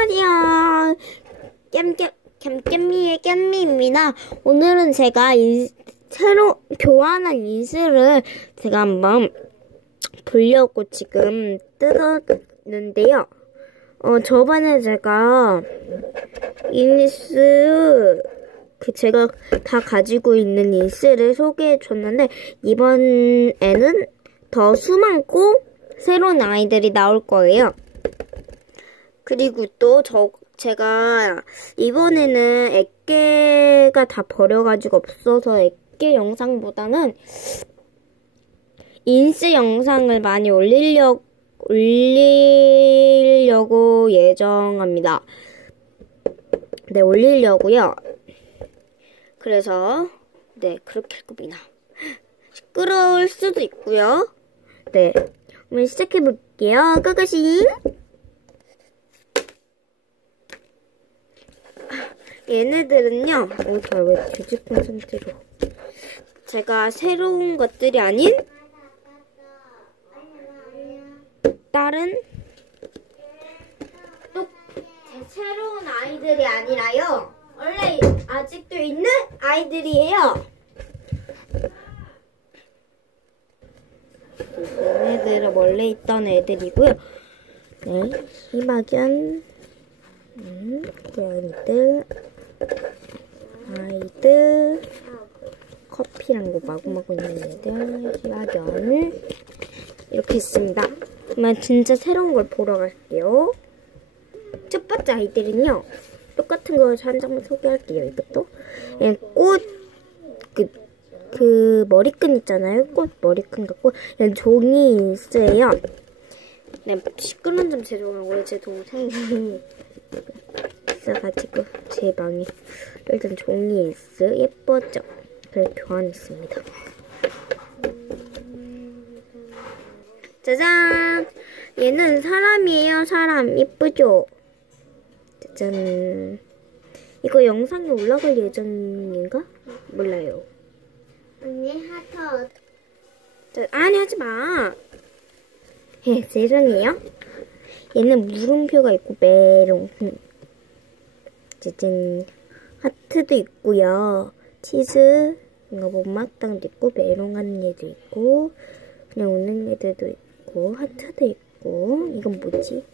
안녕하세요. 깸깸, 깸깸미의 깸미입니다. 오늘은 제가 인, 새로 교환한 인수를 제가 한번 보려고 지금 뜯었는데요. 어, 저번에 제가 인스, 그 제가 다 가지고 있는 인스를 소개해 줬는데, 이번에는 더 수많고 새로운 아이들이 나올 거예요. 그리고 또 저 제가 이번에는 액계가 다 버려가지고 없어서 액계 영상보다는 인스 영상을 많이 올리려 올리려고 예정합니다. 네, 올리려고요. 그래서 네, 그렇게 할 겁니다. 시끄러울 수도 있고요. 네, 그럼 시작해 볼게요. 끄끄싱. 얘네들은요, 어, 저왜 뒤집힌 상태로. 제가 새로운 것들이 아닌, 다른, 또, 제 새로운 아이들이 아니라요. 원래 아직도 있는 아이들이에요. 얘네들은 원래 있던 애들이고요. 네, 희박연, 음, 고양이들, 아이들, 커피랑 뭐 마구마구 있는 애들, 희박연, 이렇게 있습니다. 그러면 진짜 새로운 걸 보러 갈게요. 첫 번째 아이들은요, 똑같은 거한 장만 소개할게요, 이것도. 그냥 꽃, 그, 그 머리끈 있잖아요. 꽃 머리끈 같고 얘는 종이 인스예요. 네, 시끄러운 점 죄송하고요. 제 동생이 있어가지고 제 방에 일단 종이 인스 예뻤죠? 그래서 교환했습니다. 짜잔! 얘는 사람이에요, 사람. 예쁘죠? 짜잔. 이거 영상에 올라갈 예정인가? 몰라요. 언니 하트 저, 아니 하지 마. 예, 세전이에요. 얘는 물음표가 있고 메롱. 음. 짜잔. 하트도 있고요. 치즈, 이거 못마땅도 있고 메롱 하는 얘도 있고 그냥 웃는 애들도 있고 하트도 있고 이건 뭐지?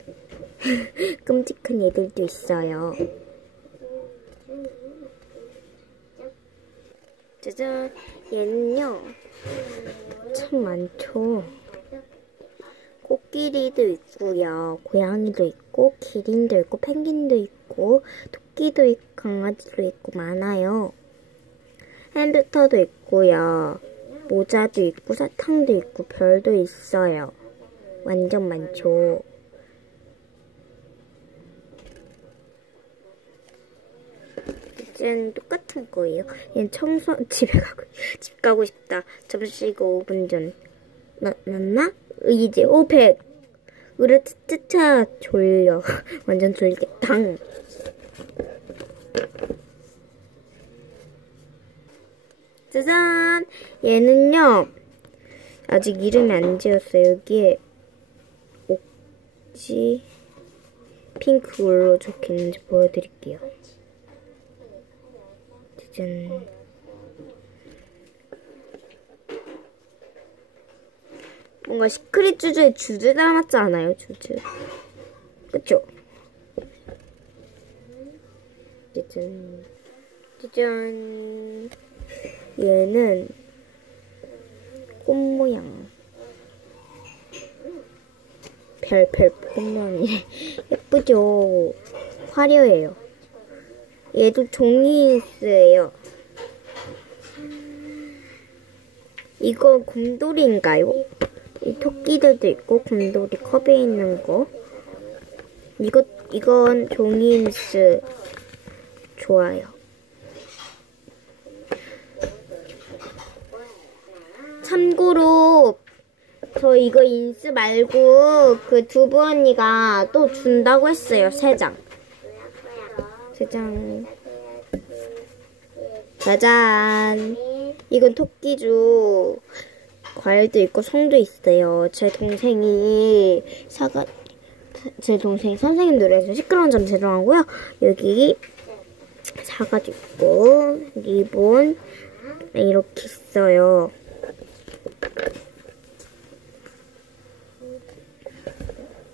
끔찍한 애들도 있어요. 짜잔. 얘는요. 참 많죠. 코끼리도 있고요. 고양이도 있고, 기린도 있고, 펭귄도 있고, 토끼도 있고, 강아지도 있고, 많아요. 햄스터도 있고요. 모자도 있고, 사탕도 있고, 별도 있어요. 완전 많죠. 이제는 똑같은 거예요. 얘는 청소, 집에 가고, 집 가고 싶다. 잠시 이거 5분 전. 나, 났나? 이제 500. 으르트트차 졸려. 완전 졸겠다. 짜잔! 얘는요, 아직 이름이 안 지었어요. 여기에, 옥지, 핑크로 적혀 있는지 보여드릴게요. 짜잔. 뭔가 시크릿 주주의 주주 닮았지 않아요? 주주. 그쵸? 짜잔. 짜잔. 얘는 꽃 모양. 별, 별, 꽃 모양이래. 예쁘죠? 화려해요. 얘도 종이스예요. 이거 곰돌이인가요? 이 토끼들도 있고 곰돌이 컵에 있는 거. 이거 이건 종이인스 좋아요. 참고로 저 이거 인스 말고 그 두부 언니가 또 준다고 했어요 세 장. 세 장. 짜잔. 이건 토끼주. 과일도 있고 송도 있어요. 제 동생이 사가 제 동생이 선생님 노래에서 시끄러운 점 죄송하고요. 여기 사가지 있고 리본 이렇게 있어요.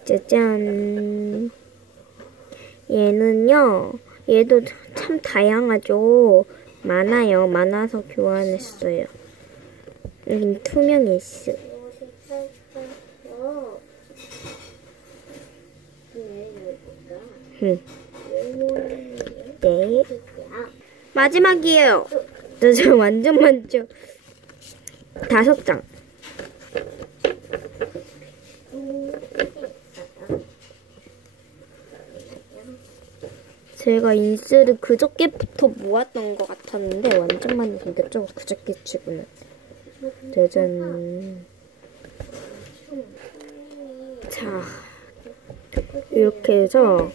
짜잔. 얘는요. 얘도 참 다양하죠. 많아요. 많아서 교환했어요. 여긴 투명 있어. 어. 응. 네. 마지막이에요. 저, 저 완전 많죠? 다섯 장. 제가 인스를 그저께부터 모았던 것 같았는데 완전 많이 생겼죠? 그저께 치고는. 짜잔. 자, 이렇게 해서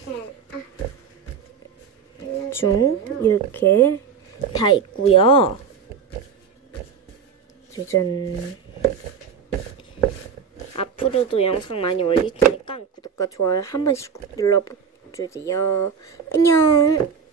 중 이렇게 다 있고요. 짜잔. 앞으로도 영상 많이 올릴 테니까 구독과 좋아요 한 번씩 꼭 눌러주세요. 안녕.